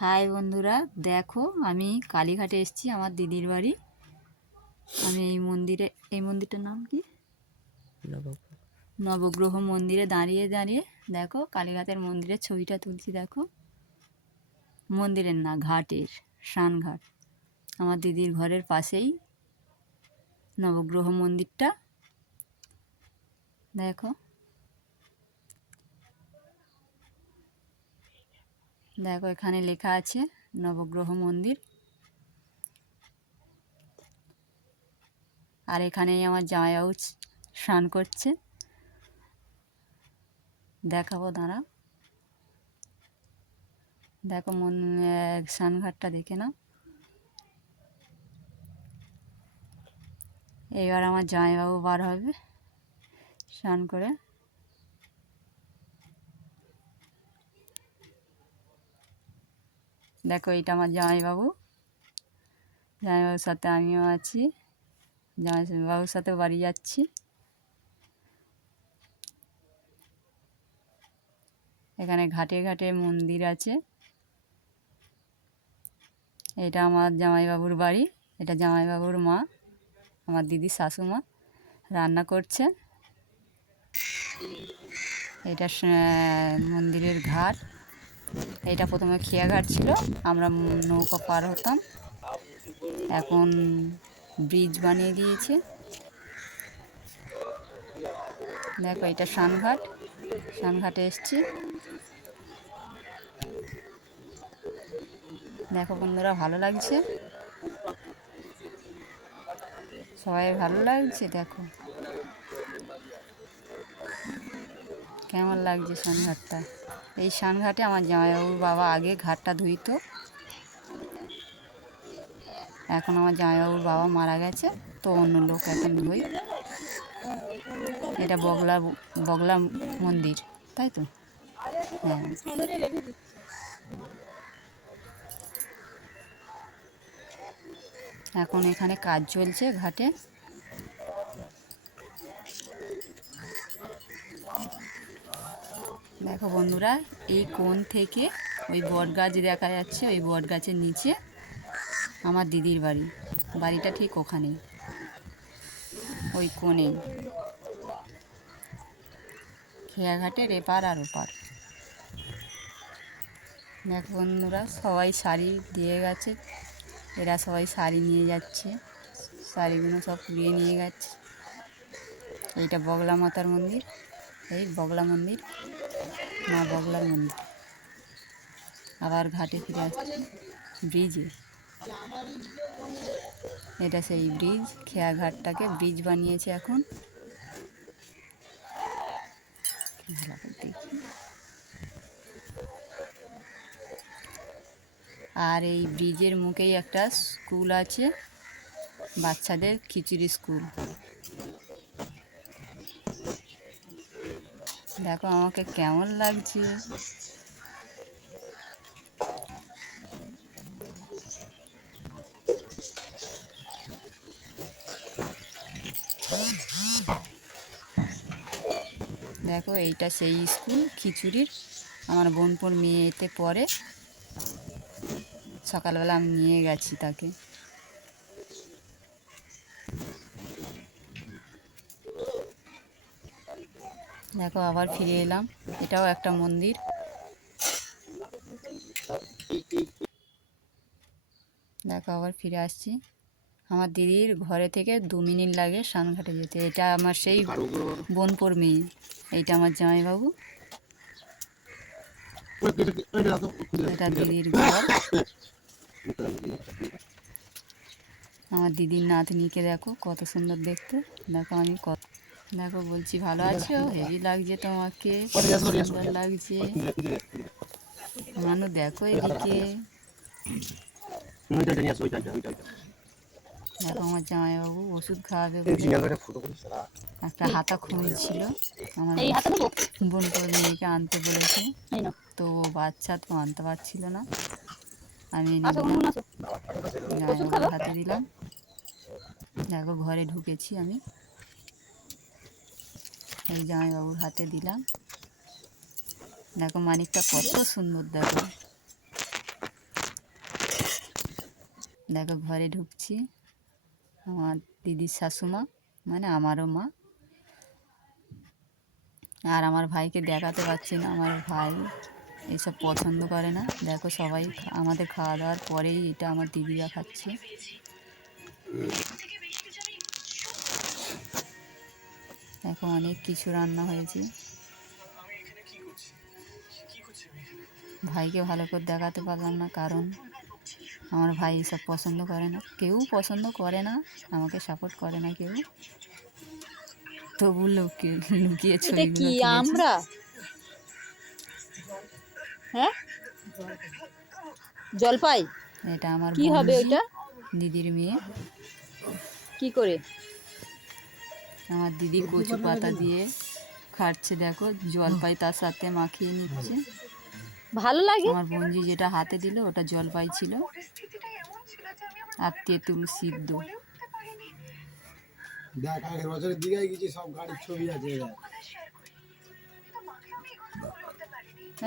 High বন্ধুরা, দেখো আমি কালীঘাটে এসেছি, আমার দিদির বাড়ি। আমি এই মন্দিরে, এই মন্দিরটার নাম কি? নবগ্রহ মন্দিরে দাঁড়িয়ে দাঁড়িয়ে, দেখো কালীঘাটের মন্দিরের ছবিটা তুলছি, দেখো। মন্দিরের না, ঘাটের স্নানঘাট আমার দিদির ঘরের পাশেই নবগ্রহ মন্দিরটা। দেখো। দেখো, এখানে লেখা আছে নবগ্রহ মন্দির। আর এখানেই আমার জামাইবাবু স্নান করছে। দেখাবো দাঁড়া দেখো, মন স্নানঘাটটা দেখে নাও। এবার আমার জামাইবাবু বার হবে স্নান করে। দেখো এটা আমার জামাইবাবু। জামাইবাবুর সাথে আমিও আছি। জামাইবাবুর সাথে বাড়ি যাচ্ছি। এখানে ঘাটে ঘাটে মন্দির আছে। এটা আমার জামাইবাবুর বাড়ি। এটা জামাইবাবুর মা। আমার দিদি শাশুমা রান্না করছে। এটা মন্দিরের ঘাট। এটা প্রথমে খেয়াঘাট ছিল, আমরা নৌকা পার হতাম। এখন ব্রিজ বানিয়ে দিয়েছে। দেখো, এটা সানঘাট সানঘাটে এসছি। দেখো বন্ধুরা, ভালো লাগছে? সবাই ভালো লাগছে? দেখো। কেমন লাগছে শানঘাটটা? এই শানঘাটে আমার জামাইবাবুর বাবা আগে ঘাটটা ধুইতো। এখন আমার জামাইবাবুর বাবা মারা গেছে, তো অন্য লোক এখন ধুই। এটা বগলা বগলা মন্দির, তাই তো? হ্যাঁ। এখন এখানে কাজ চলছে ঘাটে। দেখো বন্ধুরা, এই কোণ থেকে ওই বট গাছ দেখা যাচ্ছে, ওই বট গাছের নিচে আমার দিদির বাড়ি। বাড়িটা ঠিক ওখানেই, ওই কোণেই। খেয়াঘাটের এপার আর ওপার। দেখো বন্ধুরা, সবাই শাড়ি দিয়ে গেছে, এরা সবাই শাড়ি নিয়ে যাচ্ছে, শাড়িগুলো সব কুড়িয়ে নিয়ে গেছে। এইটা বগলা মাতার মন্দির, এই বগলা মন্দির। মা বগলার মন্দির। আবার ঘাটে ফিরে আসছে। ব্রিজে। এটা সেই ব্রিজ, খেয়া ঘাটটাকে ব্রিজ বানিয়েছে এখন। আর এই ব্রিজের মুখেই একটা স্কুল আছে, বাচ্চাদের খিচুড়ি স্কুল। দেখো আমাকে কেমন লাগছে। দেখো এইটা সেই স্কুল, খিচুড়ির। আমার বোনপুর মেয়ে এতে পড়ে। সকালবেলা আমি নিয়ে গেছি তাকে। দেখো, আবার ফিরে এলাম। এটাও একটা মন্দির। দেখো, আবার ফিরে আসছি। আমার দিদির ঘরে থেকে দু মিনিট লাগে সানঘাটে যেতে। এটা আমার সেই বোনপুর মেয়ে। এইটা আমার জামাইবাবু। এটা দিদির ঘর। আমার দিদির নাতনিকে দেখো, কত সুন্দর দেখতে। দেখো আমি কত দেখো বলছি ভালো আছো? হেভি লাগছে তোমাকে। সুন্দর লাগছে। মানু দেখো এদিকে। দেখো আমার জামাইবাবু ওষুধ খাওয়াবে একটা হাতা খুঁজছিল আমার বোন করে মেয়েকে আনতে বলেছে। তো ও বাচ্চা তো আনতে পারছিল না। আমি হাতে দিলাম। দেখো ঘরে ঢুকেছি আমি। এই জামাইবাবুর হাতে দিলাম। দেখো মানিকটা কত সুন্দর, দেখো। দেখো ঘরে ঢুকছি। আমার দিদির শাশুমা মানে আমারও মা। আর আমার ভাইকে দেখাতে পারছি না, আমার ভাই এসব পছন্দ করে না। দেখো সবাই আমাদের খাওয়া দাওয়ার পরেই এটা আমার দিদিরা খাচ্ছে। দেখো অনেক কিছু রান্না হয়েছে। ভাইকে ভালো করে দেখাতে পারলাম না কারণ আমার ভাই এসব পছন্দ করে না। কেউ পছন্দ করে না আমাকে সাপোর্ট করে না কেউ। তবু লুকিয়ে লুকিয়ে কি আমরা? হ্যাঁ? জলপাই? এটা আমার কি হবে ওইটা? দিদির মেয়ে। কি করে? আমার দিদি কচু পাতা দিয়ে। খাচ্ছে দেখো জলপাই তার সাথে মাখিয়ে নিচ্ছে। ভালো লাগে? আমার বঞ্জি যেটা হাতে দিল ওটা জলপাই ছিল। আর তেঁতুল সিদ্ধ। দেখ আগের বছরে দীঘায় গেছি সব গাড়ির ছবি আছে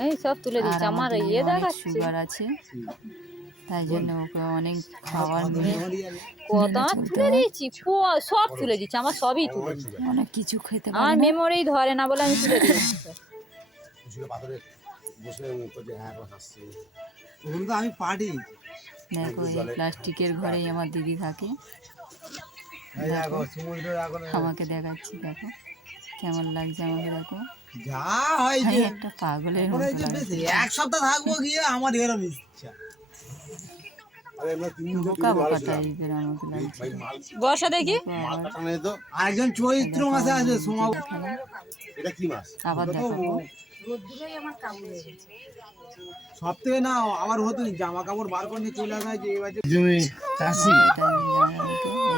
এই সব তুলে দিচ্ছে আমার ইয়ে দেখাচ্ছে। সুগার আছে। তাই জন্য ওকে অনেক খাবার নিয়ে আমারই আছে। কত আমার তুলে দিয়েছি সব তুলে দিচ্ছে আমার সবই তুলে অনেক কিছু খেতে আমার পারে মেমোরি ধরে না বলে আমি তুলে করছে হ্যাঁ আমি পার্টি। দেখো এই প্লাস্টিকের ঘরেই আমার দিদি থাকে। দেখো আমাকে দেখাচ্ছি দেখো। কেমন লাগছে আমাকে দেখো। যা হয় যে। একটা পাগলের এক সপ্তাহ থাকব গিয়ে আমার এরম ইচ্ছা বোকা বোকা টাইপের আমাকে লাগছে। বর্ষা দেখি আরেকজন চৈত্র মাসে আসবে সোমা এটা কি মাছ আবার দেখাবো। সব থেকে না আবার হতো জামা কাপড় বার করে নিয়ে চলে আসা যে এবার যে চাষি। এটা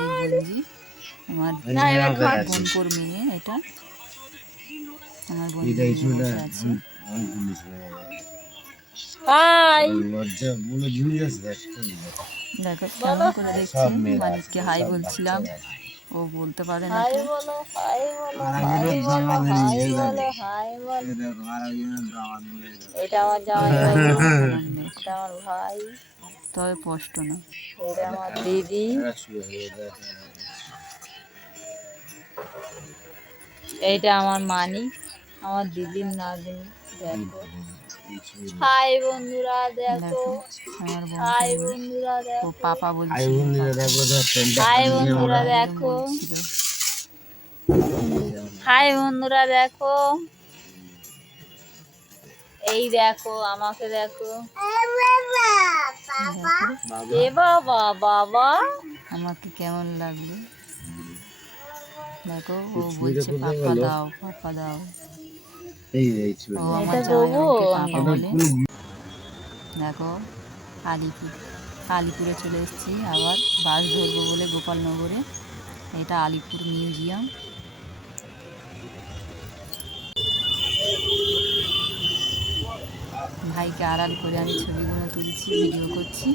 এই গঞ্জি আমার আমার আছে। হাই। দেখো কেমন করে দেখছি। মালিককে হাই বলছিলাম। ও বলতে পারে না। হাই বলো হাই বলো হাই বলো হাই বলো হাই বলো। এটা আমার ভাই। আমার নেই। এটা আমার ভাই। তবে স্পষ্ট না। এটা আমার দিদি। এইটা আমার মানি আমার দিদির নাতনি দেখো। হাই বন্ধুরা দেখো। দেখো আমার বোন হাই বন্ধুরা দেখো। পাপা বলছে। হাই বন্ধুরা দেখো ছিল। হাই বন্ধুরা দেখো। এই দেখো আমাকে দেখো। এ বাবা বাবা। আমাকে কেমন লাগল? দেখো ও বলছে পাপা দাও পাপা দাও। দেখো আলিপুর আলিপুরে চলে এসেছি আবার। বাস ধরবো বলে গোপালনগরে। এটা আলিপুর মিউজিয়াম। ভাইকে আড়াল করে আমি ছবিগুলো তুলছি ভিডিও করছি।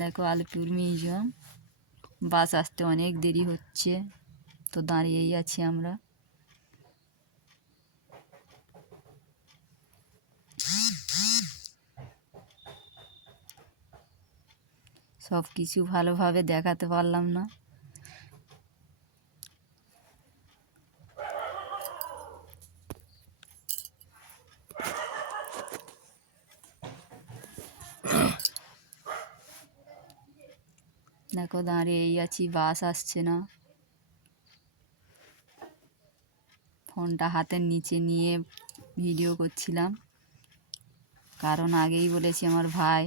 দেখো আলিপুর মিউজিয়াম। বাস আসতে অনেক দেরি হচ্ছে। তো দাঁড়িয়েই আছি আমরা। সব কিছু ভালোভাবে দেখাতে পারলাম না। দেখো, দাঁড়িয়েই আছি, বাস আসছে না। ফোনটা হাতের নিচে নিয়ে ভিডিও করছিলাম। কারণ আগেই বলেছি আমার ভাই।